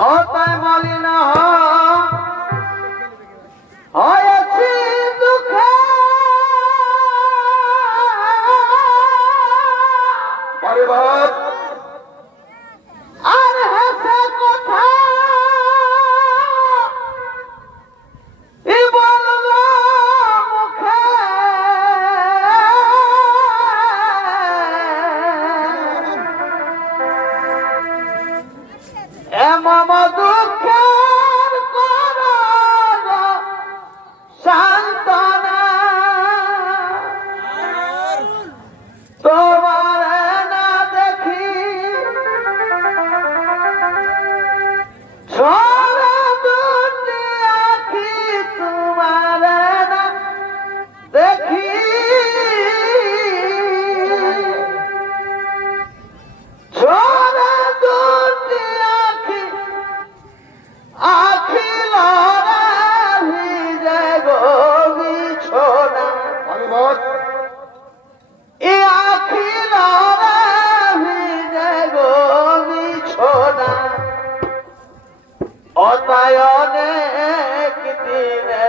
ও তাই Mullin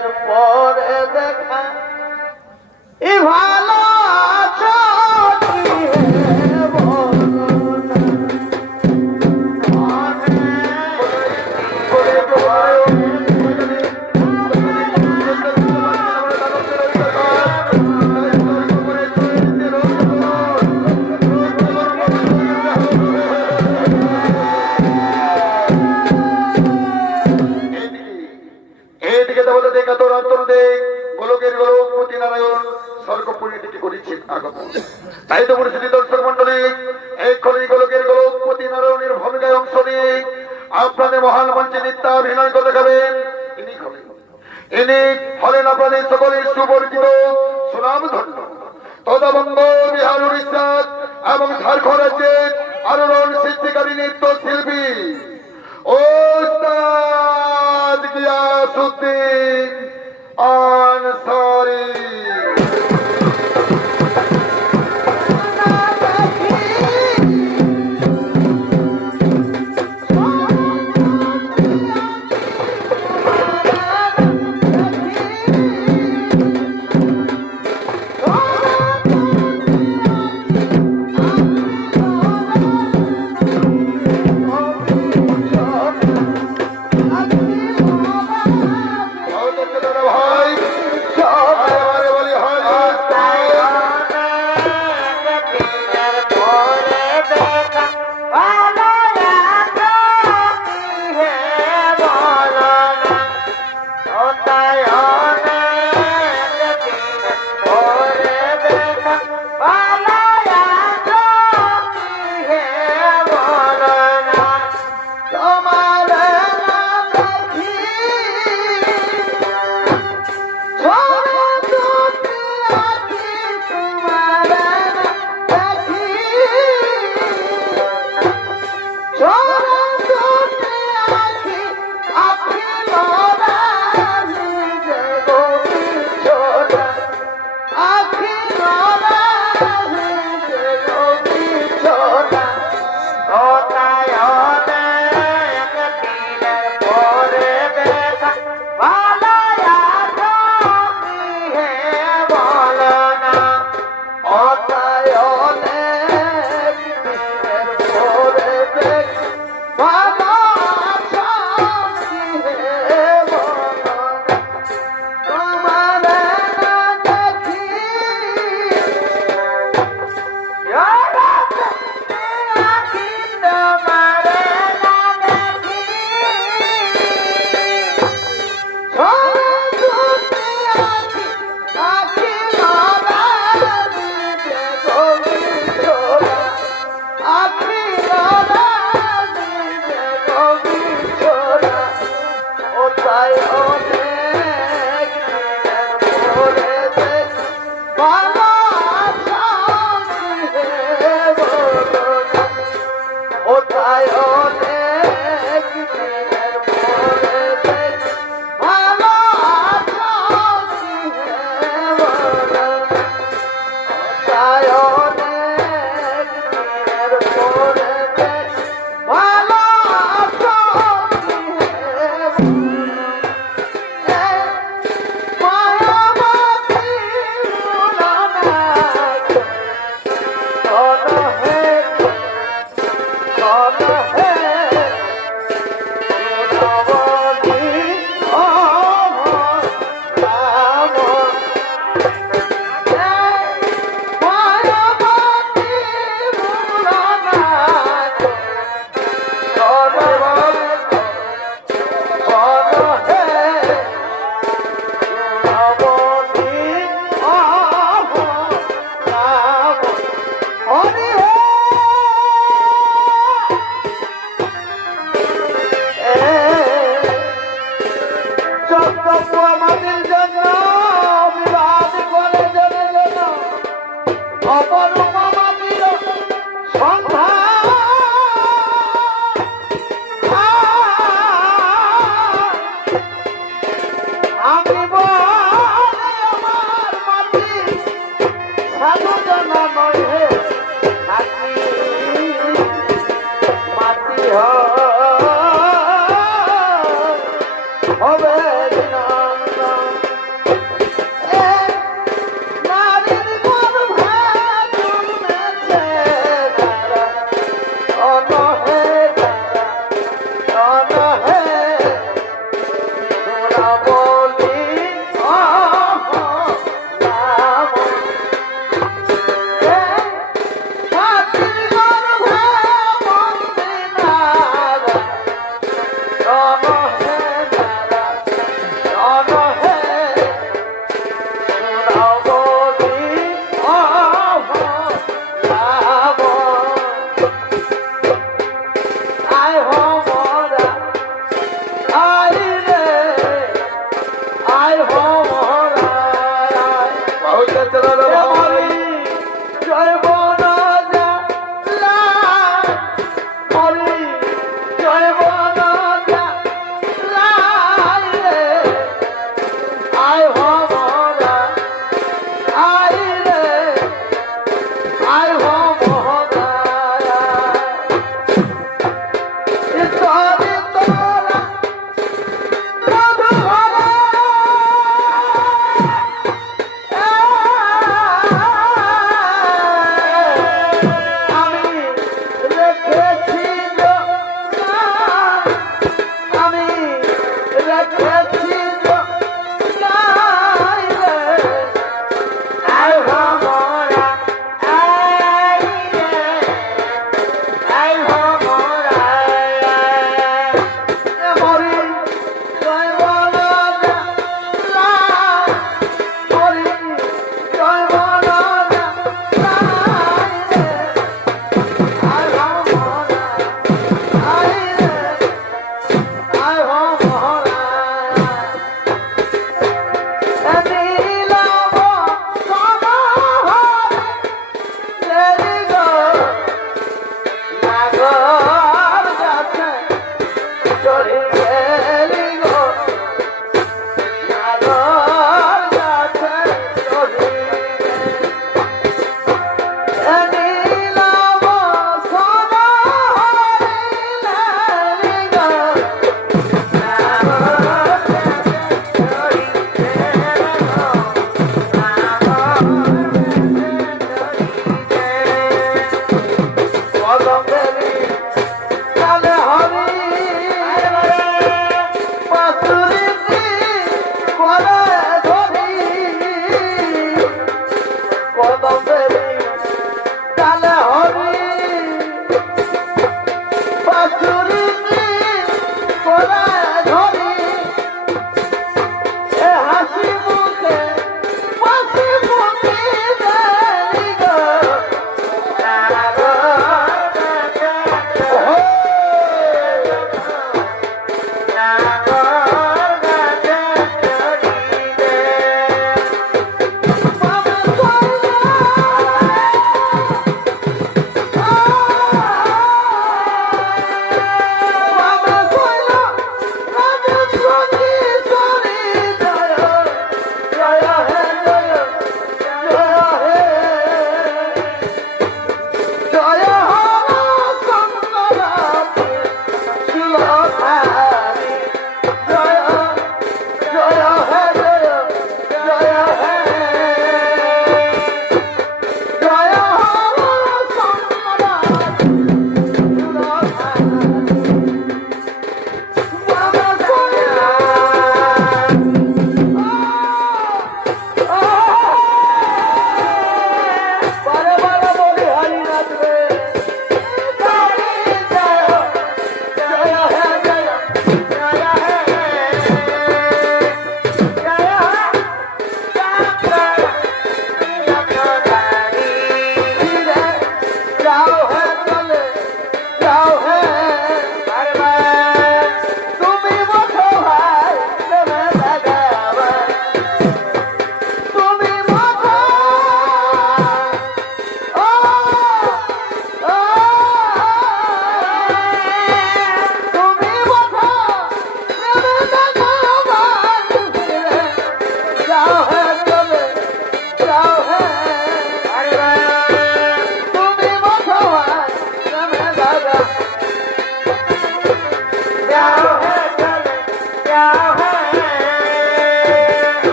for তাই তো পরিস্থিতি দর্শক মন্ডলী এই কলিগলোকের গোলকপতি নারায়ণের ভূমিকায় অংশ নিয়ে আপনাদের মহান মঞ্চে নিত্যা অভিনয় করে দেখাবেন। ইনি হলেন আপনাদের সকলের সুপরিচিত সুনাম ধন্য তদাবঙ্গ বিহার উড়িষ্যা এবং ঝাড়খণ্ড রাজ্যের আলোড়ন সৃষ্টিকারী নৃত্য শিল্পী ও যাব I cala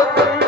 Thank you.